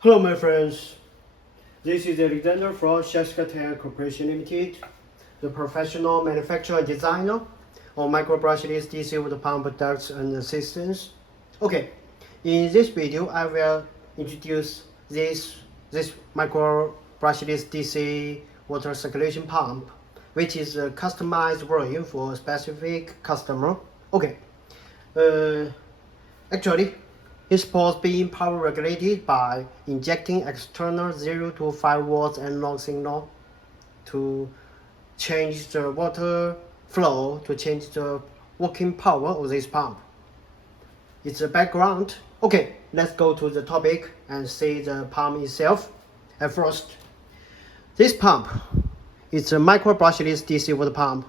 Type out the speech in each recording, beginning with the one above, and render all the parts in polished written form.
Hello my friends, this is Alexander from SHYSKY Corporation Limited, the professional manufacturer and designer of micro brushless DC water pump ducts and systems. Okay, in this video I will introduce this micro brushless DC water circulation pump, which is a customized version for a specific customer. Okay, actually it supports being power regulated by injecting external 0 to 5 volts analog signal to change the water flow, to change the working power of this pump. It's a background. Okay, let's go to the topic and see the pump itself. At first, this pump is a micro brushless DC water pump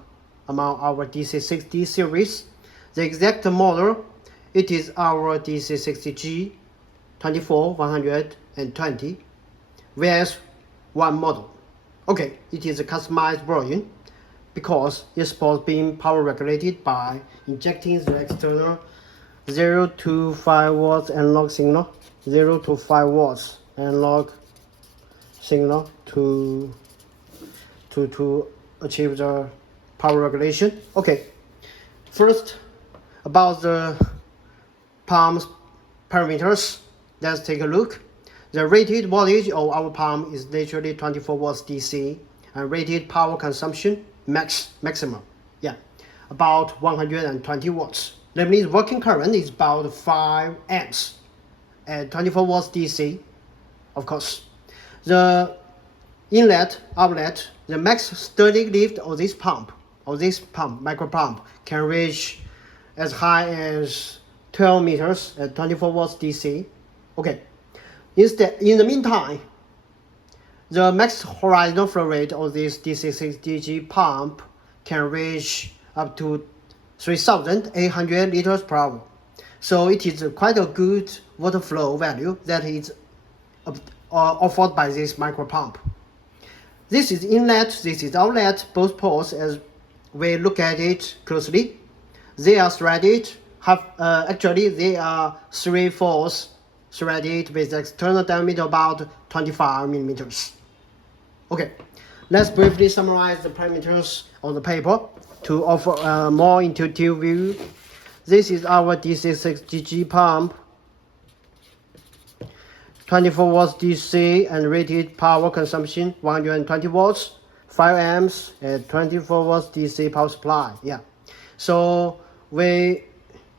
among our DC60 series. The exact model, it is our DC60G-24120VS-1 model. Okay, it is a customized version because it supports being power regulated by injecting the external 0 to 5 watts analog signal, 0 to 5 watts analog signal to achieve the power regulation. Okay, first about the pump's parameters, let's take a look. The rated voltage of our pump is naturally 24 watts DC, and rated power consumption maximum, about 120 watts. That means working current is about 5 amps at 24 watts DC. Of course, the inlet outlet, the max sturdy lift of this micro pump can reach as high as 12 meters at 24 watts DC. Okay, in the meantime, the max horizontal flow rate of this DC60G pump can reach up to 3,800 liters per hour. So it is quite a good water flow value that is offered by this micro pump. This is inlet, this is outlet, both ports. As we look at it closely, they are threaded. Actually, they are 3/4 threaded with external diameter about 25 millimeters. Okay, let's briefly summarize the parameters on the paper to offer a more intuitive view. This is our DC60G pump, 24 watts DC and rated power consumption 120 watts, 5 amps at 24 watts DC power supply. So we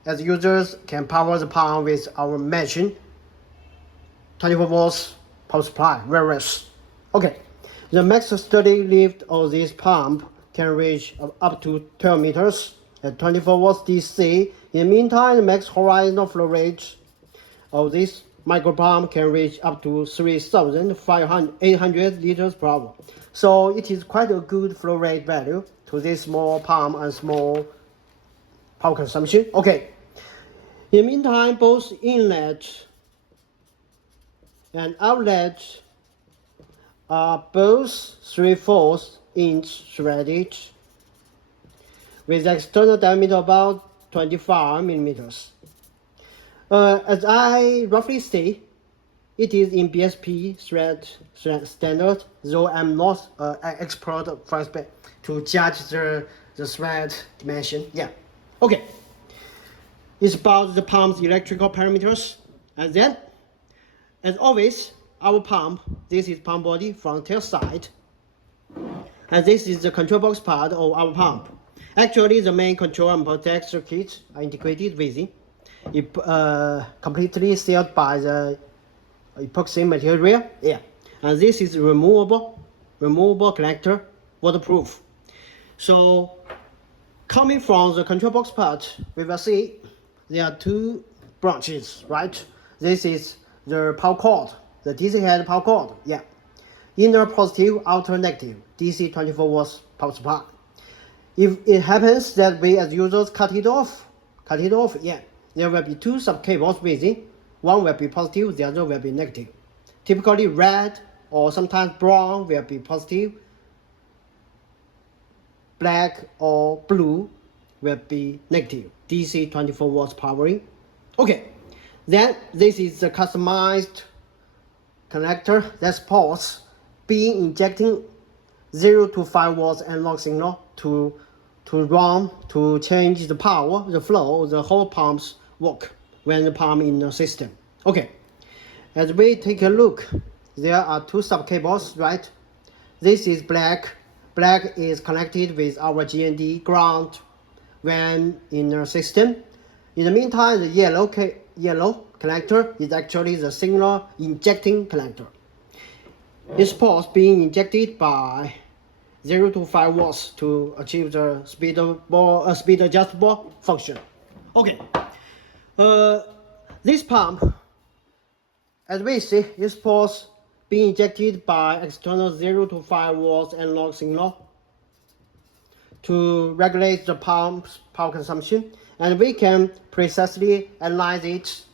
as users can power the pump with our matching 24 volts power supply, whereas, okay, the max sturdy lift of this pump can reach up to 12 meters at 24 watts DC. In the meantime, the max horizontal flow rate of this micro pump can reach up to 3,800 liters per hour. So it is quite a good flow rate value to this small pump and small power consumption. Okay, in the meantime, both inlet and outlet are both 3/4 inch threaded with external diameter about 25 millimeters. As I roughly say, it is in BSP thread standard, though I'm not an expert to judge the thread dimension. Okay, it's about the pump's electrical parameters. And then, as always, our pump, this is pump body from tail side, and this is the control box part of our pump. Actually, the main control and protect circuits are integrated within. It completely sealed by the epoxy material. And this is removable connector, waterproof. So coming from the control box part, we will see there are two branches, right? This is the power cord, the DC head power cord. Inner positive, outer negative, DC 24 watts power supply. If it happens that we as users cut it off, there will be two sub-cables within. One will be positive, the other will be negative. Typically red or sometimes brown will be positive. Black or blue will be negative, DC 24 watts powering. Okay, then this is the customized connector that supports being injecting 0 to 5 volts analog signal to change the power, the flow, the whole pump's work when the pump in the system. Okay, as we take a look, there are two sub cables, right? This is black. Black is connected with our GND ground when in the system. In the meantime, the yellow connector is actually the signal injecting connector. It supports being injected by 0 to 5 volts to achieve the speed adjustable function. Okay, this pump, as we see, it supports being injected by external 0 to 5 volts analog signal to regulate the pump's power consumption, and we can precisely analyze it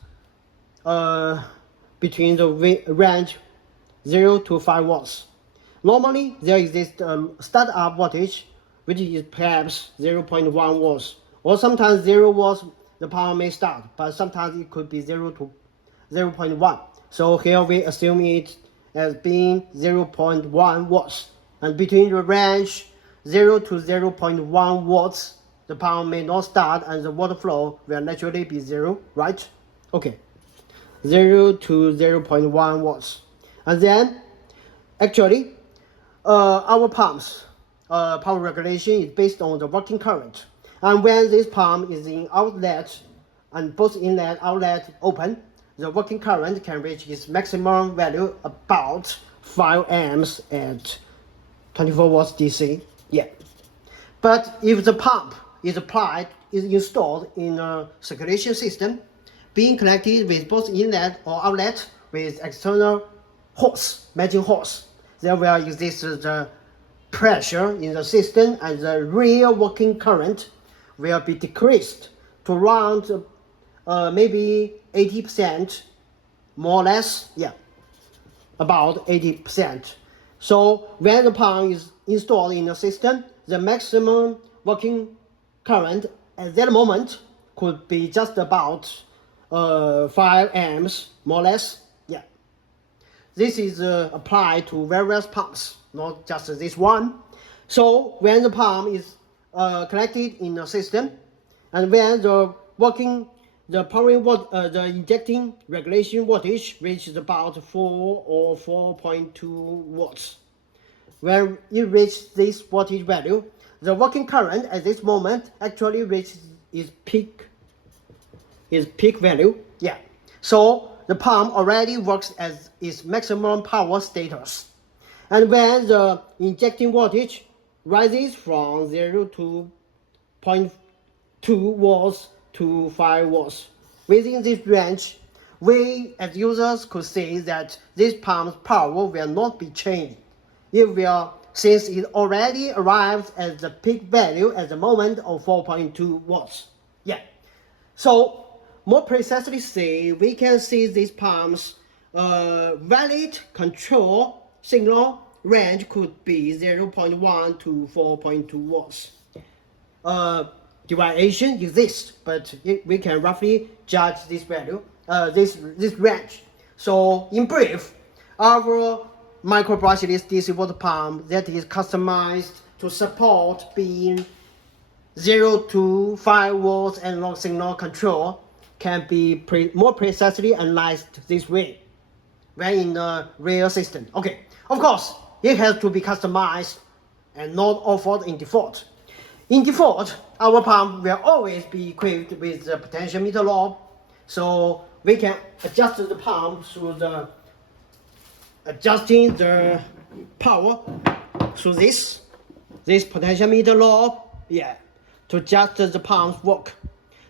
between the range 0 to 5 volts. Normally, there exists a startup voltage which is perhaps 0.1 volts, or sometimes 0 volts the power may start, but sometimes it could be 0 to 0.1. So here we assume it as being 0.1 watts, and between the range 0 to 0.1 watts the power may not start and the water flow will naturally be 0, right? Okay, 0 to 0.1 watts. And then actually our pump's power regulation is based on the working current, and when this pump is in outlet and both inlet outlet open, the working current can reach its maximum value about 5 amps at 24 volts DC. Yeah. But if the pump is installed in a circulation system, being connected with both inlet or outlet with external hose, matching hose, there will exist the pressure in the system, and the real working current will be decreased to around maybe 80%, more or less, yeah, about 80%. So when the pump is installed in the system, the maximum working current at that moment could be just about 5 amps, more or less. Yeah. This is applied to various pumps, not just this one. So when the pump is connected in the system, and when the injecting regulation voltage reaches about 4 or 4.2 watts. When it reaches this voltage value, the working current at this moment actually reaches its peak value. Yeah. So the pump already works at its maximum power status. And when the injecting voltage rises from 0 to 0.2 volts to 5 volts, within this range, we as users could see that this pump's power will not be changed. It will, since it already arrived at the peak value at the moment of 4.2 watts. Yeah. So more precisely say, we can see this pump's valid control signal range could be 0.1 to 4.2 watts. Deviation exists, but we can roughly judge this value, this range. So in brief, our micro brushless DC water pump that is customized to support being 0 to 5 volts analog signal control can be more precisely analyzed this way when in the real system. Okay, of course, it has to be customized and not offered in default. In default, our pump will always be equipped with the potentiometer knob, so we can adjust the pump through adjusting the power through this potentiometer knob, yeah, to adjust the pump's work.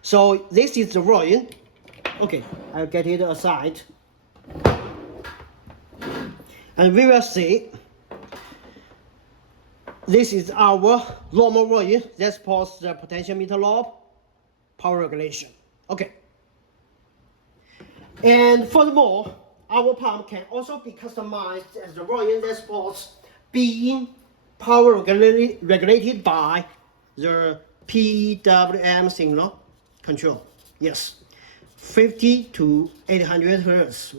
So this is the volume. Okay, I'll get it aside, and we will see. This is our normal volume that supports the potentiometer knob power regulation. Okay. And furthermore, our pump can also be customized as the volume that supports being power regulated by the PWM signal control. Yes, 50 to 800 Hertz.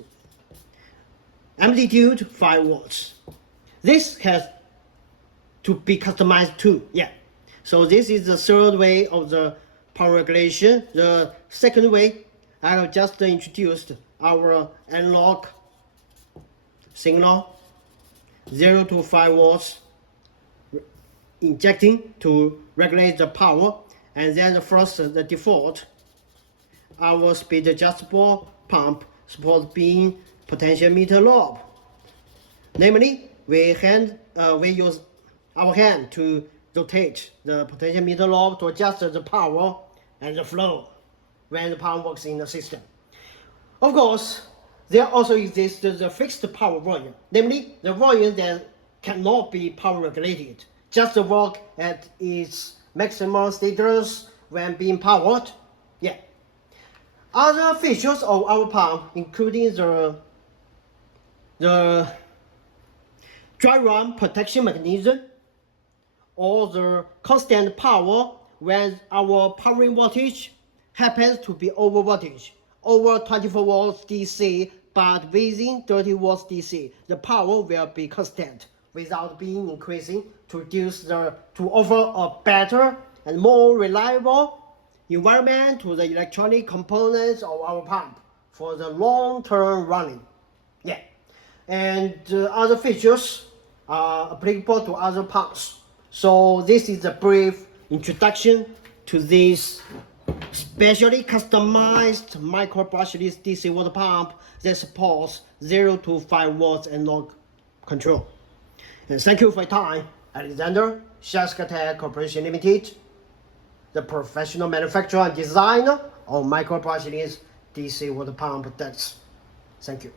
amplitude 5 watts. This has to be customized too. Yeah. So this is the third way of the power regulation. The second way, I have just introduced our analog signal 0 to 5 watts injecting to regulate the power, and then first the default, our speed adjustable pump supports being potentiometer knob. Namely, we use our hand to rotate the potentiometer knob to adjust the power and the flow when the pump works in the system. Of course, there also exists the fixed power volume, namely the volume that cannot be power regulated, just work at its maximum status when being powered. Yeah. Other features of our pump, including the dry run protection mechanism, or the constant power when our powering voltage happens to be over voltage, over 24 volts DC, but within 30 volts DC, the power will be constant without being increasing to offer a better and more reliable environment to the electronic components of our pump for the long-term running. Yeah, and other features are applicable to other pumps. So this is a brief introduction to this specially customized micro brushless DC water pump that supports 0 to 5 watts analog control. And thank you for your time. Alexander, SHYSKY Corporation Limited, the professional manufacturer and designer of micro brushless DC water pump products. Thank you.